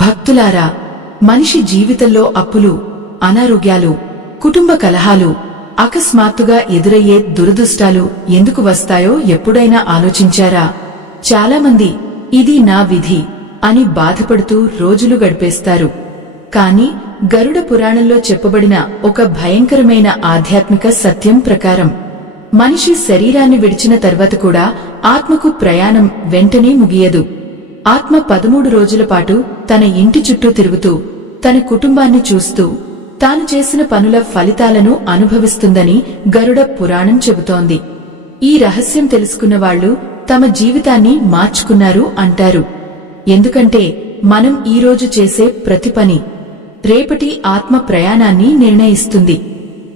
భక్తులారా, మనిషి జీవితంలో అప్పులు, అనారోగ్యాలు, కుటుంబ కలహాలు, అకస్మాత్తుగా ఎదురయ్యే దురదృష్టాలు ఎందుకు వస్తాయో ఎప్పుడైనా ఆలోచించారా? చాలామంది ఇది నా విధి అని బాధపడుతూ రోజులు గడిపేస్తారు. కాని గరుడ పురాణంలో చెప్పబడిన ఒక భయంకరమైన ఆధ్యాత్మిక సత్యం ప్రకారం మనిషి శరీరాన్ని విడిచిన తర్వాత కూడా ఆత్మకు ప్రయాణం వెంటనే ముగియదు. ఆత్మ 13 రోజుల పాటు తన ఇంటి చుట్టూ తిరుగుతూ, తన కుటుంబాన్ని చూస్తూ, తాను చేసిన పనుల ఫలితాలను అనుభవిస్తుందని గరుడ పురాణం చెబుతోంది. ఈ రహస్యం తెలుసుకున్న వాళ్లు తమ జీవితాన్ని మార్చుకున్నారు అంటారు. ఎందుకంటే మనం ఈరోజు చేసే ప్రతి పని రేపటి ఆత్మ ప్రయాణాన్ని నిర్ణయిస్తుంది.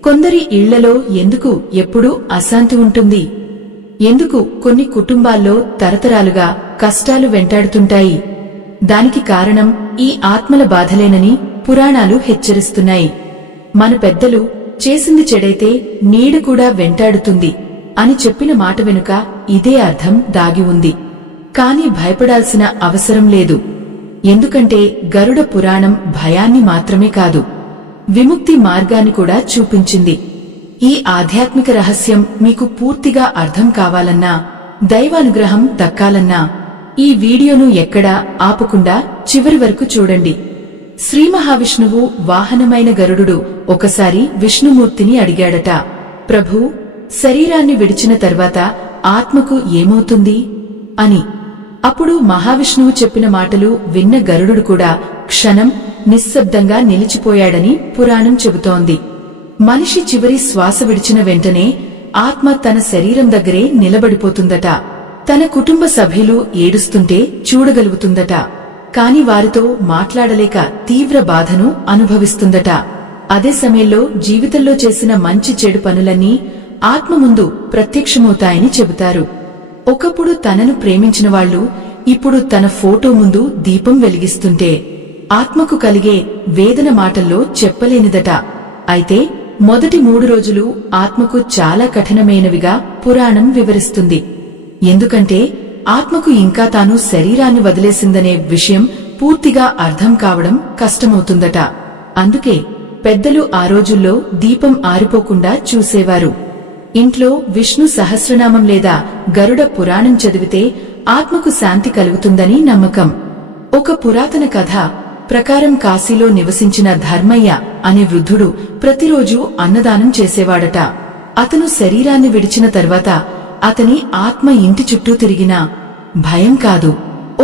కొందరి ఇళ్లలో ఎందుకు ఎప్పుడూ అశాంతి ఉంటుంది? ఎందుకు కొన్ని కుటుంబాల్లో తరతరాలుగా కష్టాలు వెంటాడుతుంటాయి? దానికి కారణం ఈ ఆత్మల బాధలేనని పురాణాలు హెచ్చరిస్తున్నాయి. మన పెద్దలు చేసింది చెడైతే నీడ కూడా వెంటాడుతుంది అని చెప్పిన మాట వెనుక ఇదే అర్థం దాగి ఉంది. కాని భయపడాల్సిన అవసరం లేదు. ఎందుకంటే గరుడ పురాణం భయాన్ని మాత్రమే కాదు, విముక్తి మార్గాన్ని కూడా చూపించింది. ఈ ఆధ్యాత్మిక రహస్యం మీకు పూర్తిగా అర్థం కావాలన్నా, దైవానుగ్రహం దక్కాలన్నా ఈ వీడియోను ఎక్కడా ఆపకుండా చివరి వరకు చూడండి. శ్రీ మహావిష్ణువు వాహనమైన గరుడు ఒకసారి విష్ణుమూర్తిని అడిగాడట, ప్రభూ, శరీరాన్ని విడిచిన తర్వాత ఆత్మకు ఏమవుతుంది అని. అప్పుడు మహావిష్ణువు చెప్పిన మాటలు విన్న గరుడు కూడా క్షణం నిశ్శబ్దంగా నిలిచిపోయాడని పురాణం చెబుతోంది. మనిషి చివరి శ్వాస విడిచిన వెంటనే ఆత్మ తన శరీరం దగ్గరే నిలబడిపోతుందట. తన కుటుంబ సభ్యులు ఏడుస్తుంటే చూడగలుగుతుందట. కాని వారితో మాట్లాడలేక తీవ్ర బాధను అనుభవిస్తుందట. అదే సమయంలో జీవితంలో చేసిన మంచి చెడు పనులన్నీ ఆత్మ ముందు ప్రత్యక్షమవుతాయని చెబుతారు. ఒకప్పుడు తనను ప్రేమించిన వాళ్లు ఇప్పుడు తన ఫోటో ముందు దీపం వెలిగిస్తుంటే ఆత్మకు కలిగే వేదన మాటల్లో చెప్పలేనిదట. అయితే మొదటి 3 రోజులు ఆత్మకు చాలా కఠినమైనవిగా పురాణం వివరిస్తుంది. ఎందుకంటే ఆత్మకు ఇంకా తాను శరీరాన్ని వదిలేసిందనే విషయం పూర్తిగా అర్థం కావడం కష్టమవుతుందట. అందుకే పెద్దలు ఆ రోజుల్లో దీపం ఆరిపోకుండా చూసేవారు. ఇంట్లో విష్ణు సహస్రనామం లేదా గరుడ పురాణం చదివితే ఆత్మకు శాంతి కలుగుతుందని నమ్మకం. ఒక పురాతన కథ ప్రకారం కాశీలో నివసించిన ధర్మయ్య అనే వృద్ధుడు ప్రతిరోజూ అన్నదానం చేసేవాడట. అతను శరీరాన్ని విడిచిన తర్వాత అతని ఆత్మ ఇంటి చుట్టూ తిరిగినా భయం కాదు,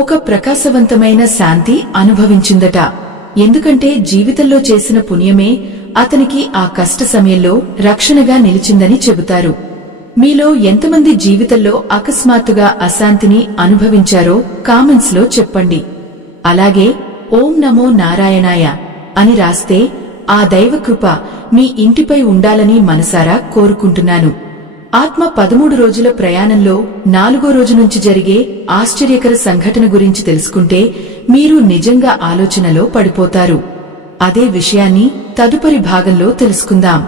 ఒక ప్రకాశవంతమైన శాంతి అనుభవించిందట. ఎందుకంటే జీవితంలో చేసిన పుణ్యమే అతనికి ఆ కష్ట సమయంలో రక్షణగా నిలిచిందని చెబుతారు. మీలో ఎంతమంది జీవితంలో అకస్మాత్తుగా అశాంతిని అనుభవించారో కామెంట్స్ లో చెప్పండి. అలాగే ఓం నమో నారాయణాయ అని రాస్తే ఆ దైవకృప మీ ఇంటిపై ఉండాలని మనసారా కోరుకుంటున్నాను. ఆత్మ 13 రోజుల ప్రయాణంలో 4వ రోజు నుంచి జరిగే ఆశ్చర్యకర సంఘటన గురించి తెలుసుకుంటే మీరు నిజంగా ఆలోచనలో పడిపోతారు. అదే విషయాన్ని తదుపరి భాగంలో తెలుసుకుందాం.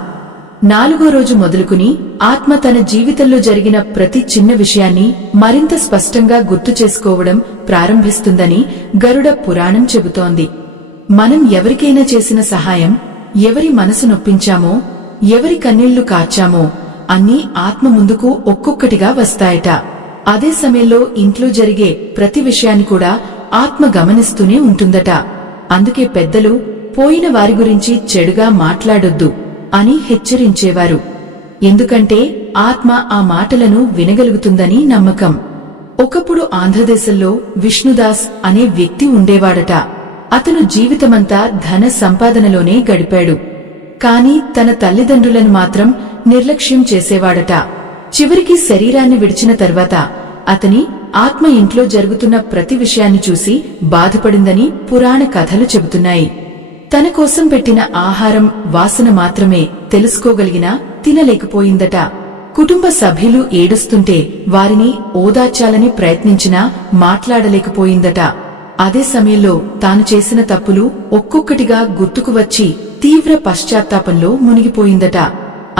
4వ రోజు మొదలుకుని ఆత్మ తన జీవితంలో జరిగిన ప్రతి చిన్న విషయాన్ని మరింత స్పష్టంగా గుర్తు చేసుకోవడం ప్రారంభిస్తుందని గరుడ పురాణం చెబుతోంది. మనం ఎవరికైనా చేసిన సహాయం, ఎవరి మనసు నొప్పించామో, ఎవరి కన్నీళ్లు కార్చామో అన్నీ ఆత్మ ముందుకు ఒక్కొక్కటిగా వస్తాయట. అదే సమయంలో ఇంట్లో జరిగే ప్రతి విషయాన్ని కూడా ఆత్మ గమనిస్తూనే ఉంటుందట. అందుకే పెద్దలు పోయిన వారి గురించి చెడుగా మాట్లాడొద్దు అని హెచ్చరించేవారు. ఎందుకంటే ఆత్మ ఆ మాటలను వినగలుగుతుందని నమ్మకం. ఒకప్పుడు ఆంధ్రదేశంలో విష్ణుదాస్ అనే వ్యక్తి ఉండేవాడట. అతను జీవితమంతా ధన సంపాదనలోనే గడిపాడు. కాని తన తల్లిదండ్రులను మాత్రం నిర్లక్ష్యం చేసేవాడట. చివరికి శరీరాన్ని విడిచిన తర్వాత అతని ఆత్మ ఇంట్లో జరుగుతున్న ప్రతి విషయాన్ని చూసి బాధపడిందని పురాణ కథలు చెబుతున్నాయి. తన కోసం పెట్టిన ఆహారం వాసన మాత్రమే తెలుసుకోగలిగినా తినలేకపోయిందట. కుటుంబ సభ్యులు ఏడుస్తుంటే వారిని ఓదార్చాలని ప్రయత్నించినా మాట్లాడలేకపోయిందట. అదే సమయంలో తాను చేసిన తప్పులు ఒక్కొక్కటిగా గుర్తుకు వచ్చి తీవ్ర పశ్చాత్తాపంలో మునిగిపోయిందట.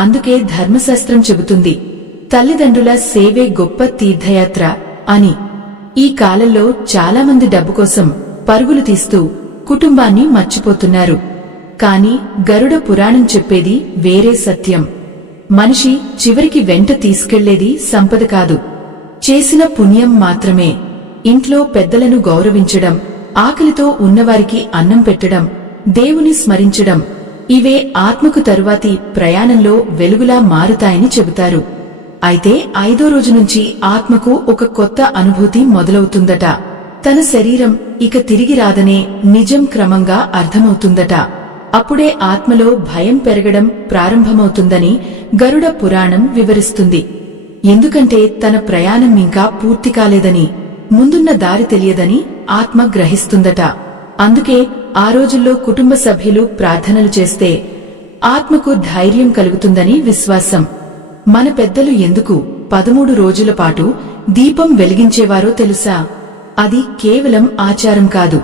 అందుకే ధర్మశాస్త్రం చెబుతుంది, తల్లిదండ్రుల సేవే గొప్ప తీర్థయాత్ర అని. ఈ కాలంలో చాలామంది డబ్బు కోసం పరుగులు తీస్తూ కుటుంబాన్ని మర్చిపోతున్నారు. కాని గరుడ పురాణం చెప్పేది వేరే సత్యం. మనిషి చివరికి వెంట తీసుకెళ్లేది సంపద కాదు, చేసిన పుణ్యం మాత్రమే. ఇంట్లో పెద్దలను గౌరవించడం, ఆకలితో ఉన్నవారికి అన్నం పెట్టడం, దేవుని స్మరించడం, ఇవే ఆత్మకు తరువాతి ప్రయాణంలో వెలుగులా మారుతాయని చెబుతారు. అయితే 5వ రోజు నుంచి ఆత్మకు ఒక కొత్త అనుభూతి మొదలవుతుందట. తన శరీరం ఇక తిరిగి రాదనే నిజం క్రమంగా అర్థమవుతుందట. అప్పుడే ఆత్మలో భయం పెరగడం ప్రారంభమవుతుందని గరుడ పురాణం వివరిస్తుంది. ఎందుకంటే తన ప్రయాణం ఇంకా పూర్తి కాలేదని, ముందున్న దారి తెలియదని ఆత్మ గ్రహిస్తుందట. అందుకే ఆ రోజుల్లో కుటుంబ సభ్యులు ప్రార్థనలు చేస్తే ఆత్మకు ధైర్యం కలుగుతుందని విశ్వాసం. మన పెద్దలు ఎందుకు 13 రోజుల పాటు దీపం వెలిగించేవారో తెలుసా? అది కేవలం ఆచారం కాదు,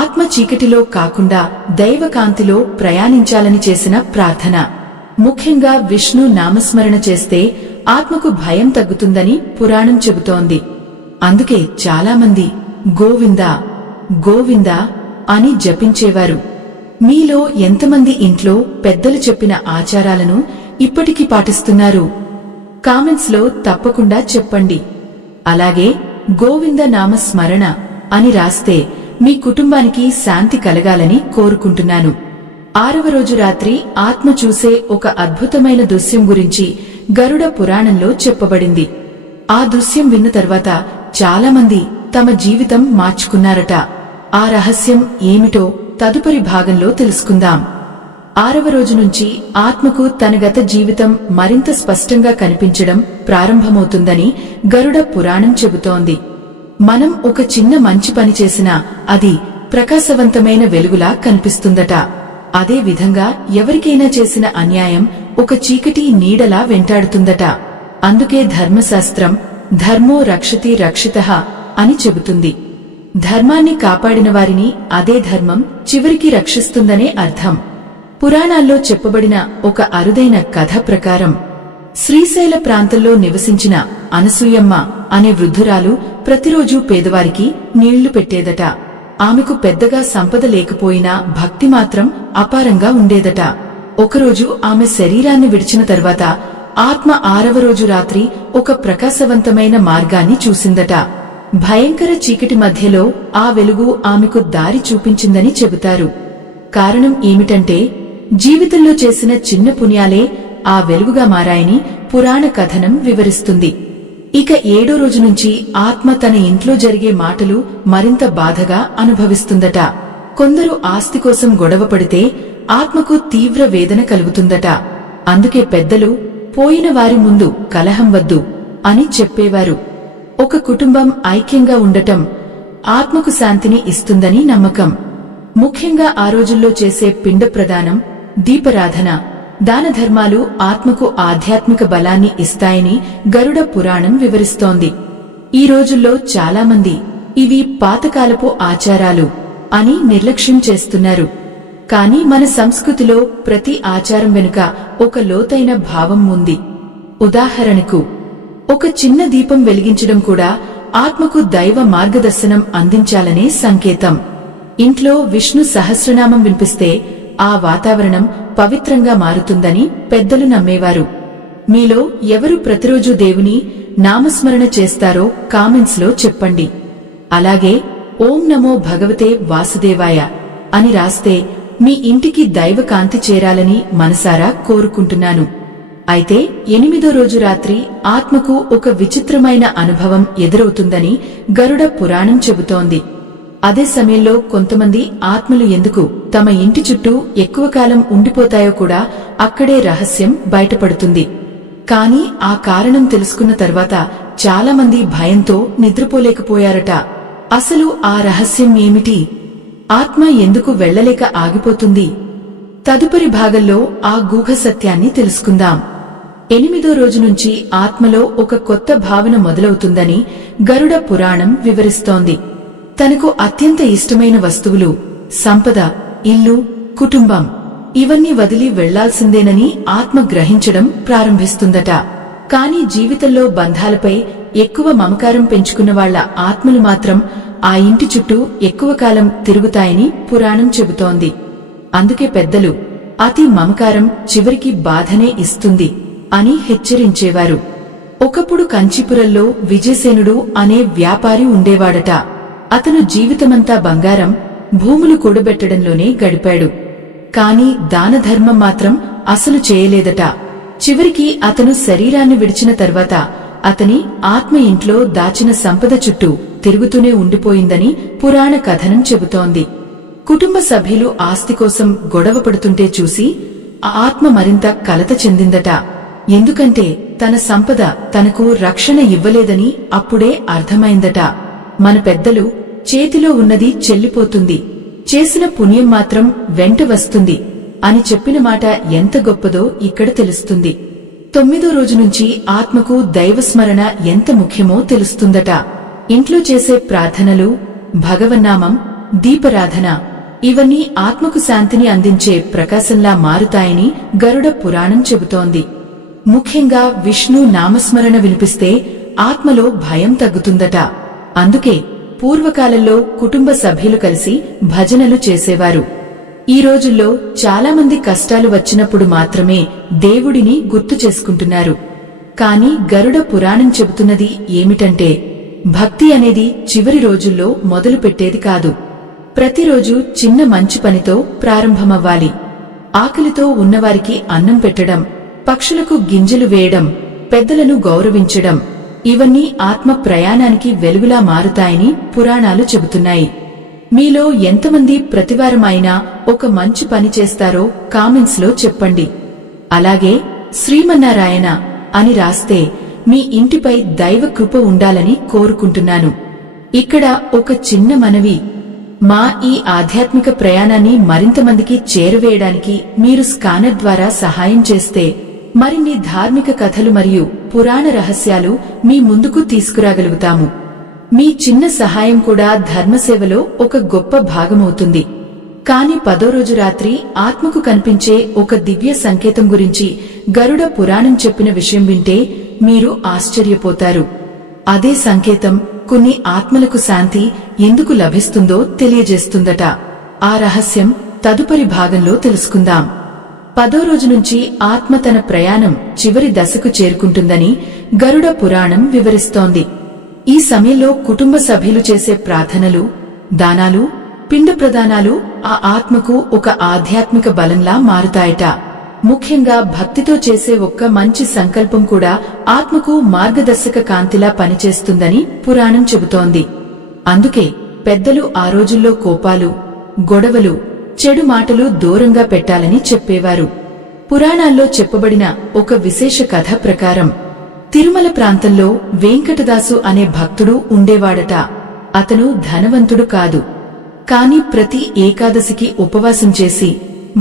ఆత్మ చీకటిలో కాకుండా దైవకాంతిలో ప్రయాణించాలని చేసిన ప్రార్థన. ముఖ్యంగా విష్ణు నామస్మరణ చేస్తే ఆత్మకు భయం తగ్గుతుందని పురాణం చెబుతోంది. అందుకే చాలామంది గోవిందా గోవిందా అని జపించేవారు. మీలో ఎంతమంది ఇంట్లో పెద్దలు చెప్పిన ఆచారాలను ఇప్పటికీ పాటిస్తున్నారు? కామెంట్స్ లో తప్పకుండా చెప్పండి. అలాగే గోవింద నామ స్మరణ అని రాస్తే మీ కుటుంబానికి శాంతి కలగాలని కోరుకుంటున్నాను. 6వ రోజు రాత్రి ఆత్మ చూసే ఒక అద్భుతమైన దృశ్యం గురించి గరుడ పురాణంలో చెప్పబడింది. ఆ దృశ్యం విన్న తర్వాత చాలామంది తమ జీవితం మార్చుకున్నారట. ఆ రహస్యం ఏమిటో తదుపరి భాగంలో తెలుసుకుందాం. 6వ రోజు నుంచి ఆత్మకు తన గత జీవితం మరింత స్పష్టంగా కనిపించడం ప్రారంభమవుతుందని గరుడ పురాణం చెబుతోంది. మనం ఒక చిన్న మంచి పని చేసినా అది ప్రకాశవంతమైన వెలుగులా కనిపిస్తుందట. అదే విధంగా ఎవరికైనా చేసిన అన్యాయం ఒక చీకటి నీడలా వెంటాడుతుందట. అందుకే ధర్మశాస్త్రం ధర్మో రక్షతి రక్షితః అని చెబుతుంది. ధర్మాన్ని కాపాడిన వారిని అదే ధర్మం చివరికి రక్షిస్తుందనే అర్థం. పురాణాల్లో చెప్పబడిన ఒక అరుదైన కథ ప్రకారం శ్రీశైల ప్రాంతంలో నివసించిన అనసూయమ్మ అనే వృద్ధురాలు ప్రతిరోజూ పేదవారికి నీళ్లు పెట్టేదట. ఆమెకు పెద్దగా సంపద లేకపోయినా భక్తి మాత్రం అపారంగా ఉండేదట. ఒకరోజు ఆమె శరీరాన్ని విడిచిన తర్వాత ఆత్మ 6వ రోజు రాత్రి ఒక ప్రకాశవంతమైన మార్గాన్ని చూసిందట. భయంకర చీకటి మధ్యలో ఆ వెలుగు ఆమెకు దారి చూపించిందని చెబుతారు. కారణం ఏమిటంటే జీవితంలో చేసిన చిన్న పుణ్యాలే ఆ వెలుగుగా మారాయని పురాణ కథనం వివరిస్తుంది. ఇక 7వ రోజు నుంచి ఆత్మ తన ఇంట్లో జరిగే మాటలు మరింత బాధగా అనుభవిస్తుందట. కొందరు ఆస్తి కోసం గొడవ పడితే ఆత్మకు తీవ్ర వేదన కలుగుతుందట. అందుకే పెద్దలు పోయిన వారి ముందు కలహం వద్దు అని చెప్పేవారు. ఒక కుటుంబం ఐక్యంగా ఉండటం ఆత్మకు శాంతిని ఇస్తుందని నమ్మకం. ముఖ్యంగా ఆ రోజుల్లో చేసే పిండ ప్రదానం, దీపారాధన, దాన ధర్మాలు ఆత్మకు ఆధ్యాత్మిక బలాన్ని ఇస్తాయని గరుడ పురాణం వివరిస్తోంది. ఈ రోజుల్లో చాలామంది ఇవి పాతకాలపు ఆచారాలు అని నిర్లక్ష్యం చేస్తున్నారు. కాని మన సంస్కృతిలో ప్రతి ఆచారం వెనుక ఒక లోతైన భావం ఉంది. ఉదాహరణకు ఒక చిన్న దీపం వెలిగించడం కూడా ఆత్మకు దైవ మార్గదర్శనం అందించాలనే సంకేతం. ఇంట్లో విష్ణు సహస్రనామం వినిపిస్తే ఆ వాతావరణం పవిత్రంగా మారుతుందని పెద్దలు నమ్మేవారు. మీలో ఎవరు ప్రతిరోజు దేవుని నామస్మరణ చేస్తారో కామెంట్స్ లో చెప్పండి. అలాగే ఓం నమో భగవతే వాసుదేవాయ అని రాస్తే మీ ఇంటికి దైవ కాంతి చేరాలని మనసారా కోరుకుంటున్నాను. అయితే 8వ రోజు రాత్రి ఆత్మకు ఒక విచిత్రమైన అనుభవం ఎదురవుతుందని గరుడ పురాణం చెబుతోంది. అదే సమయంలో కొంతమంది ఆత్మలు ఎందుకు తమ ఇంటి చుట్టూ ఎక్కువ కాలం ఉండిపోతాయో కూడా అక్కడే రహస్యం బయటపడుతుంది. కాని ఆ కారణం తెలుసుకున్న తర్వాత చాలామంది భయంతో నిద్రపోలేకపోయారట. అసలు ఆ రహస్యం ఏమిటి? ఆత్మ ఎందుకు వెళ్లలేక ఆగిపోతుంది? తదుపరి భాగంలో ఆ గూఢ సత్యాన్ని తెలుసుకుందాం. 8వ రోజు నుంచి ఆత్మలో ఒక కొత్త భావన మొదలవుతుందని గరుడ పురాణం వివరిస్తోంది. తనకు అత్యంత ఇష్టమైన వస్తువులు, సంపద, ఇల్లు, కుటుంబం ఇవన్నీ వదిలి వెళ్లాల్సిందేనని ఆత్మ గ్రహించడం ప్రారంభిస్తుందట. కాని జీవితంలో బంధాలపై ఎక్కువ మమకారం పెంచుకున్న వాళ్ల ఆత్మలు మాత్రం ఆ ఇంటి చుట్టూ ఎక్కువ కాలం తిరుగుతాయని పురాణం చెబుతోంది. అందుకే పెద్దలు అతి మమకారం చివరికి బాధనే ఇస్తుంది అని హెచ్చరించేవారు. ఒకప్పుడు కంచీపురంలో విజయసేనుడు అనే వ్యాపారి ఉండేవాడట. అతను జీవితమంతా బంగారం, భూములు కూడబెట్టడంలోనే గడిపాడు. కాని దానధర్మం మాత్రం అసలు చేయలేదట. చివరికి అతను శరీరాన్ని విడిచిన తర్వాత అతని ఆత్మ ఇంట్లో దాచిన సంపద చుట్టూ తిరుగుతూనే ఉండిపోయిందని పురాణ కథనం చెబుతోంది. కుటుంబ సభ్యులు ఆస్తి కోసం గొడవ పడుతుంటే చూసి ఆ ఆత్మ మరింత కలత చెందిందట. ఎందుకంటే తన సంపద తనకు రక్షణ ఇవ్వలేదని అప్పుడే అర్థమైందట. మన పెద్దలు చేతిలో ఉన్నది చెల్లిపోతుంది, చేసిన పుణ్యం మాత్రం వెంట వస్తుంది అని చెప్పిన మాట ఎంత గొప్పదో ఇక్కడ తెలుస్తుంది. 9వ రోజు నుంచి ఆత్మకు దైవస్మరణ ఎంత ముఖ్యమో తెలుస్తుందట. ఇంట్లో చేసే ప్రార్థనలు, భగవన్నామం, దీపరాధన ఇవన్నీ ఆత్మకు శాంతిని అందించే ప్రకాశంలా మారుతాయని గరుడ పురాణం చెబుతోంది. ముఖ్యంగా విష్ణు నామస్మరణ వినిపిస్తే ఆత్మలో భయం తగ్గుతుందట. అందుకే పూర్వకాలంలో కుటుంబ సభ్యులు కలిసి భజనలు చేసేవారు. ఈ రోజుల్లో చాలామంది కష్టాలు వచ్చినప్పుడు మాత్రమే దేవుడిని గుర్తు చేసుకుంటున్నారు. కాని గరుడ పురాణం చెబుతున్నది ఏమిటంటే, భక్తి అనేది చివరి రోజుల్లో మొదలు పెట్టేది కాదు. ప్రతిరోజు చిన్న మంచి పనితో ప్రారంభమవ్వాలి. ఆకలితో ఉన్నవారికి అన్నం పెట్టడం, పక్షులకు గింజలు వేయడం, పెద్దలను గౌరవించడం ఇవన్నీ ఆత్మ ప్రయాణానికి వెలుగులా మారుతాయని పురాణాలు చెబుతున్నాయి. మీలో ఎంతమంది ప్రతివారమైనా ఒక మంచి పని చేస్తారో కామెంట్స్ లో చెప్పండి. అలాగే శ్రీమన్నారాయణ అని రాస్తే మీ ఇంటిపై దైవ కృప ఉండాలని కోరుకుంటున్నాను. ఇక్కడ ఒక చిన్న మనవి, మా ఈ ఆధ్యాత్మిక ప్రయాణాన్ని మరింత మందికి చేరవేయడానికి మీరు స్కానర్ ద్వారా సహాయం చేస్తే మరిన్ని ధార్మిక కథలు మరియు పురాణ రహస్యాలు మీ ముందుకు తీసుకురాగలుగుతాము. మీ చిన్న సహాయం కూడా ధర్మసేవలో ఒక గొప్ప భాగమవుతుంది. కాని 10వ రోజు రాత్రి ఆత్మకు కనిపించే ఒక దివ్య సంకేతం గురించి గరుడ పురాణం చెప్పిన విషయం వింటే మీరు ఆశ్చర్యపోతారు. అదే సంకేతం కొన్ని ఆత్మలకు శాంతి ఎందుకు లభిస్తుందో తెలియజేస్తుందట. ఆ రహస్యం తదుపరి భాగంలో తెలుసుకుందాం. 10వ రోజు నుంచి ఆత్మ తన ప్రయాణం చివరి దశకు చేరుకుంటుందని గరుడ పురాణం వివరిస్తోంది. ఈ సమయంలో కుటుంబ సభ్యులు చేసే ప్రార్థనలు, దానాలు, పిండ ప్రదానాలు ఆ ఆత్మకు ఒక ఆధ్యాత్మిక బలంలా మారుతాయట. ముఖ్యంగా భక్తితో చేసే ఒక్క మంచి సంకల్పం కూడా ఆత్మకు మార్గదర్శక కాంతిలా పనిచేస్తుందని పురాణం చెబుతోంది. అందుకే పెద్దలు ఆ రోజుల్లో కోపాలు, గొడవలు, చెడు మాటలు దూరంగా పెట్టాలని చెప్పేవారు. పురాణాల్లో చెప్పబడిన ఒక విశేష కథ ప్రకారం తిరుమల ప్రాంతంలో వెంకటదాసు అనే భక్తుడు ఉండేవాడట. అతను ధనవంతుడు కాదు. కాని ప్రతి ఏకాదశికి ఉపవాసం చేసి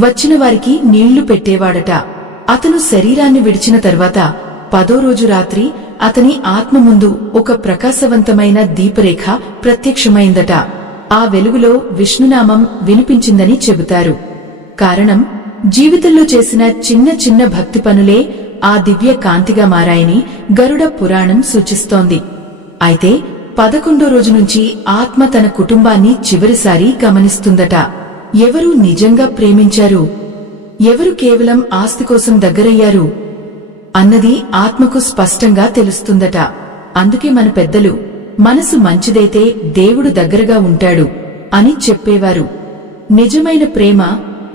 వచ్చిన వారికి నీళ్లు పెట్టేవాడట. అతను శరీరాన్ని విడిచిన తర్వాత 10వ రోజు రాత్రి అతని ఆత్మ ముందు ఒక ప్రకాశవంతమైన దీపరేఖ ప్రత్యక్షమైందట. ఆ వెలుగులో విష్ణునామం వినిపించిందని చెబుతారు. కారణం, జీవితంలో చేసిన చిన్న చిన్న భక్తి పనులే ఆ దివ్య కాంతిగా మారాయని గరుడ పురాణం సూచిస్తోంది. అయితే 11వ రోజు నుంచి ఆత్మ తన కుటుంబాన్ని చివరిసారి గమనిస్తుందట. ఎవరు నిజంగా ప్రేమించారు, ఎవరు కేవలం ఆస్తి కోసం దగ్గరయ్యారు అన్నది ఆత్మకు స్పష్టంగా తెలుస్తుందట. అందుకే మన పెద్దలు మనసు మంచిదైతే దేవుడు దగ్గరగా ఉంటాడు అని చెప్పేవారు. నిజమైన ప్రేమ,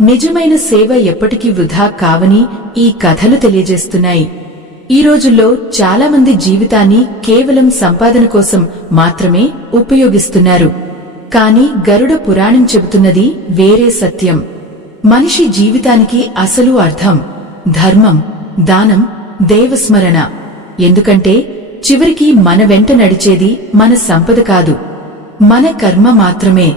నిజమైన సేవ ఎప్పటికీ వృధా కావని ఈ కథలు తెలియజేస్తున్నాయి. ఈ రోజుల్లో చాలామంది జీవితాన్ని కేవలం సంపాదన కోసం మాత్రమే ఉపయోగిస్తున్నారు. కాని గరుడ పురాణం చెబుతున్నది వేరే సత్యం. మనిషి జీవితానికి అసలు అర్థం ధర్మం, దానం, దైవస్మరణ. ఎందుకంటే చివరికి మన వెంట నడిచేది మన సంపద కాదు, మన కర్మ మాత్రమే.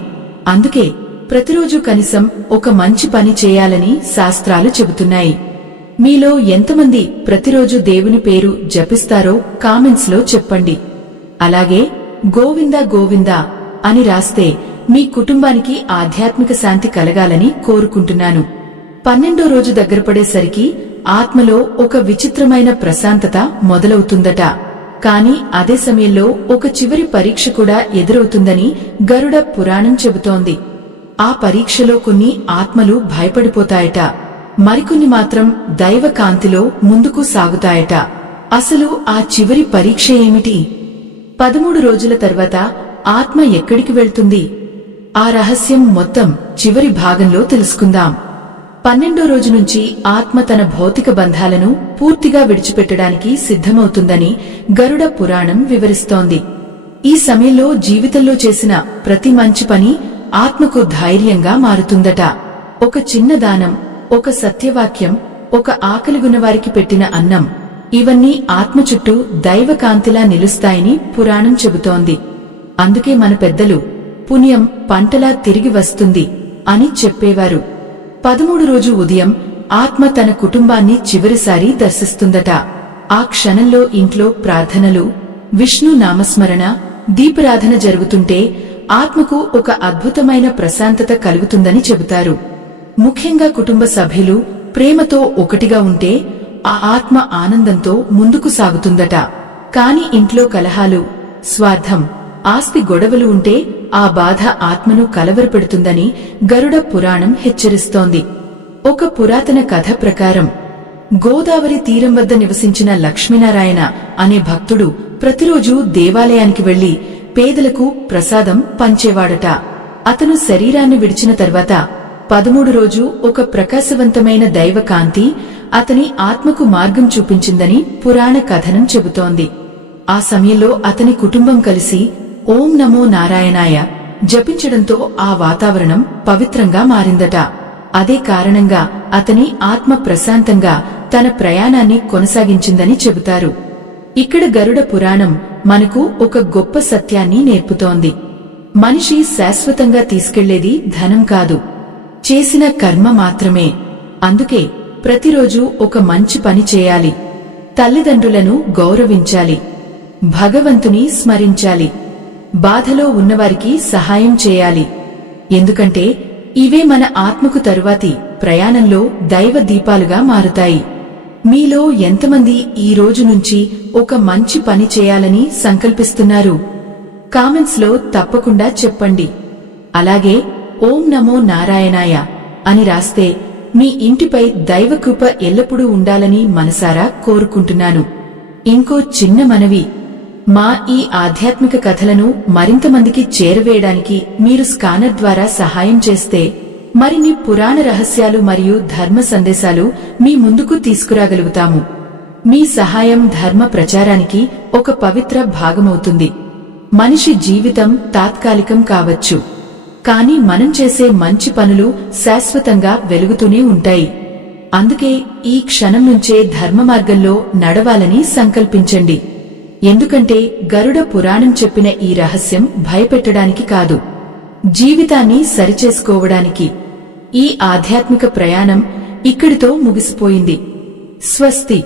అందుకే ప్రతిరోజు కనీసం ఒక మంచి పని చేయాలని శాస్త్రాలు చెబుతున్నాయి. మీలో ఎంతమంది ప్రతిరోజు దేవుని పేరు జపిస్తారో కామెంట్స్ లో చెప్పండి. అలాగే గోవిందా గోవిందా అని రాస్తే మీ కుటుంబానికి ఆధ్యాత్మిక శాంతి కలగాలని కోరుకుంటున్నాను. 12వ రోజు దగ్గరపడేసరికి ఆత్మలో ఒక విచిత్రమైన ప్రశాంతత మొదలవుతుందట. కాని అదే సమయంలో ఒక చివరి పరీక్ష కూడా ఎదురవుతుందని గరుడ పురాణం చెబుతోంది. ఆ పరీక్షలో కొన్ని ఆత్మలు భయపడిపోతాయట, మరికొన్ని మాత్రం దైవ కాంతిలో ముందుకు సాగుతాయట. అసలు ఆ చివరి పరీక్ష ఏమిటి? 13 రోజుల తర్వాత ఆత్మ ఎక్కడికి వెళ్తుంది? ఆ రహస్యం మొత్తం చివరి భాగంలో తెలుసుకుందాం. 12వ రోజు నుంచి ఆత్మ తన భౌతిక బంధాలను పూర్తిగా విడిచిపెట్టడానికి సిద్ధమవుతుందని గరుడ పురాణం వివరిస్తోంది. ఈ సమయంలో జీవితంలో చేసిన ప్రతి మంచి పని ఆత్మకు ధైర్యంగా మారుతుందట. ఒక చిన్న దానం, ఒక సత్యవాక్యం, ఒక ఆకలిగున్నవారికి పెట్టిన అన్నం, ఇవన్నీ ఆత్మ చుట్టూ దైవకాంతిలా నిలుస్తాయని పురాణం చెబుతోంది. అందుకే మన పెద్దలు పుణ్యం పంటలా తిరిగి వస్తుంది అని చెప్పేవారు. 13 రోజు ఉదయం ఆత్మ తన కుటుంబాన్ని చివరిసారి దర్శిస్తుందట. ఆ క్షణంలో ఇంట్లో ప్రార్థనలు, విష్ణు నామస్మరణ, దీపారాధన జరుగుతుంటే ఆత్మకు ఒక అద్భుతమైన ప్రశాంతత కలుగుతుందని చెబుతారు. ముఖ్యంగా కుటుంబ సభ్యులు ప్రేమతో ఒకటిగా ఉంటే ఆ ఆత్మ ఆనందంతో ముందుకు సాగుతుందట. కాని ఇంట్లో కలహాలు, స్వార్థం, ఆస్తి గొడవలు ఉంటే ఆ బాధ ఆత్మను కలవరపెడుతుందని గరుడ పురాణం హెచ్చరిస్తోంది. ఒక పురాతన కథ ప్రకారం గోదావరి తీరం వద్ద నివసించిన లక్ష్మీనారాయణ అనే భక్తుడు ప్రతిరోజూ దేవాలయానికి వెళ్లి పేదలకు ప్రసాదం పంచేవాడట. అతను శరీరాన్ని విడిచిన తర్వాత 13 రోజు ఒక ప్రకాశవంతమైన దైవకాంతి అతని ఆత్మకు మార్గం చూపించిందని పురాణ కథనం చెబుతోంది. ఆ సమయంలో అతని కుటుంబం కలిసి ఓం నమో నారాయణాయ జపించడంతో ఆ వాతావరణం పవిత్రంగా మారిందట. అదే కారణంగా అతని ఆత్మ ప్రశాంతంగా తన ప్రయాణాన్ని కొనసాగించిందని చెబుతారు. ఇక్కడ గరుడ పురాణం మనకు ఒక గొప్ప సత్యాన్ని నేర్పుతోంది. మనిషి శాశ్వతంగా తీసుకెళ్లేది ధనం కాదు, చేసిన కర్మ మాత్రమే. అందుకే ప్రతిరోజు ఒక మంచి పని చేయాలి, తల్లిదండ్రులను గౌరవించాలి, భగవంతుని స్మరించాలి, బాధలో ఉన్నవారికి సహాయం చేయాలి. ఎందుకంటే ఇవే మన ఆత్మకు తరువాతి ప్రయాణంలో దైవ దీపాలుగా మారుతాయి. మీలో ఎంతమంది ఈ రోజు నుంచి ఒక మంచి పని చేయాలని సంకల్పిస్తున్నారు? కామెంట్స్ లో తప్పకుండా చెప్పండి. అలాగే ఓం నమో నారాయణాయ అని రాస్తే మీ ఇంటిపై దైవకృప ఎల్లప్పుడూ ఉండాలని మనసారా కోరుకుంటున్నాను. ఇంకో చిన్న మనవి, మా ఈ ఆధ్యాత్మిక కథలను మరింత మందికి చేరవేయడానికి మీరు స్కానర్ ద్వారా సహాయం చేస్తే మరిన్ని పురాణ రహస్యాలు మరియు ధర్మ సందేశాలు మీ ముందుకు తీసుకురాగలుగుతాము. మీ సహాయం ధర్మ ప్రచారానికి ఒక పవిత్ర భాగమవుతుంది. మనిషి జీవితం తాత్కాలికం కావచ్చు, కాని మనం చేసే మంచి పనులు శాశ్వతంగా వెలుగుతూనే ఉంటాయి. అందుకే ఈ క్షణం నుంచే ధర్మ మార్గంలో నడవాలని సంకల్పించండి. ఎందుకంటే గరుడ పురాణం చెప్పిన ఈ రహస్యం భయపెట్టడానికి కాదు, జీవితాన్ని సరిచేసుకోవడానికి. ఈ ఆధ్యాత్మిక ప్రయాణం ఇక్కడితో ముగిసిపోయింది. స్వస్తి.